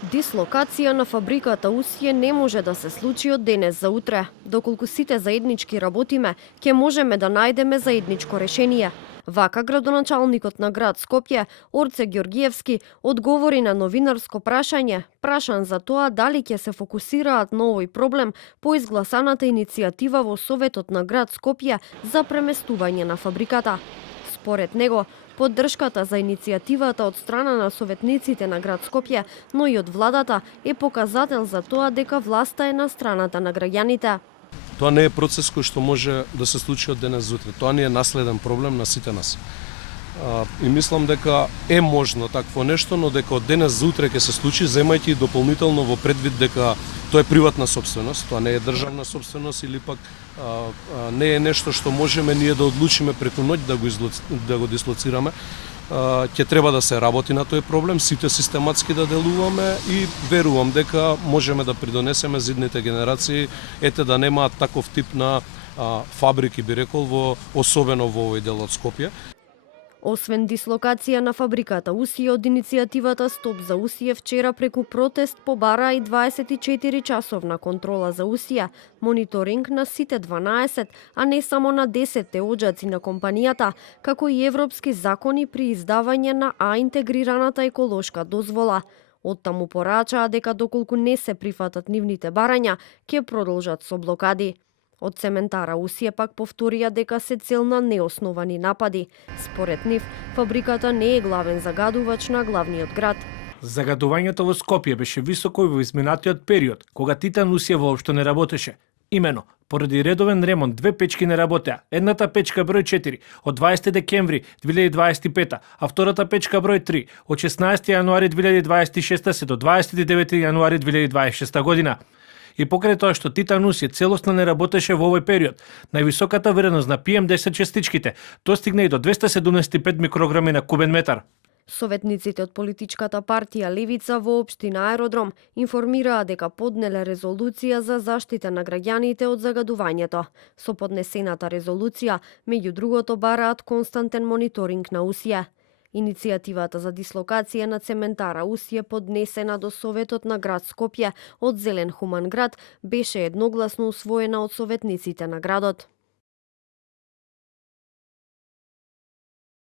Дислокација на фабриката Усие не може да се случи од денес за утре. Доколку сите заеднички работиме, ќе можеме да најдеме заедничко решение. Вака градоначалникот на град Скопје, Орце Ѓоргиевски, одговори на новинарско прашање, прашан за тоа дали ќе се фокусираат на овој проблем по изгласаната иницијатива во Советот на град Скопје за преместување на фабриката. Според него, поддршката за иницијативата од страна на советниците на град Скопје, но и од владата, е показател за тоа дека власта е на страната на граѓаните. Тоа не е процес кој што може да се случи од денес за утре. Тоа не е наследен проблем на сите нас. И мислам дека е можно такво нешто, но дека од денес за утре ќе се случи, земајќи дополнително во предвид дека тоа е приватна собственост, тоа не е државна собственост или пак не е нешто што можеме ние да одлучиме преку ноќ да го дислоцираме. Ќе треба да се работи на тој проблем, сите систематски да делуваме и верувам дека можеме да придонесеме за идните генерации, ете да немаат таков тип на фабрики, би рекол, особено во овој дел од Скопје. Освен дислокација на фабриката Усие, од иницијативата Стоп за Усие вчера преку протест побара и 24-часовна контрола за Усија, мониторинг на сите 12, а не само на 10 оџаци на компанијата, како и европски закони при издавање на интегрираната еколошка дозвола. Оттаму порачаа дека доколку не се прифатат нивните барања, ќе продолжат со блокади. Од цементара Усие пак повторија дека се цел на неосновани напади. Според нив, фабриката не е главен загадувач на главниот град. Загадувањето во Скопје беше високо и во изминатиот период, кога Титан Усие воопшто не работеше. Имено, поради редовен ремонт, две печки не работеа. Едната печка број 4 од 20 декември 2025, а втората печка број 3 од 16 јануари 2026 се до 29 јануари 2026 година. И покрај тоа што Титан Усие целосно не работеше во овој период, највисоката вредност на PM10 частичките достигна и до 275 микрограми на кубен метар. Советниците од политичката партија Левица во општина Аеродром информираа дека поднеле резолуција за заштита на граѓаните од загадувањето. Со поднесената резолуција, меѓу другото, бараат константен мониторинг на Усие. Иницијативата за дислокација на цементара Усие, поднесена до Советот на град Скопје од Зелен Хуман град, беше едногласно усвоена од советниците на градот.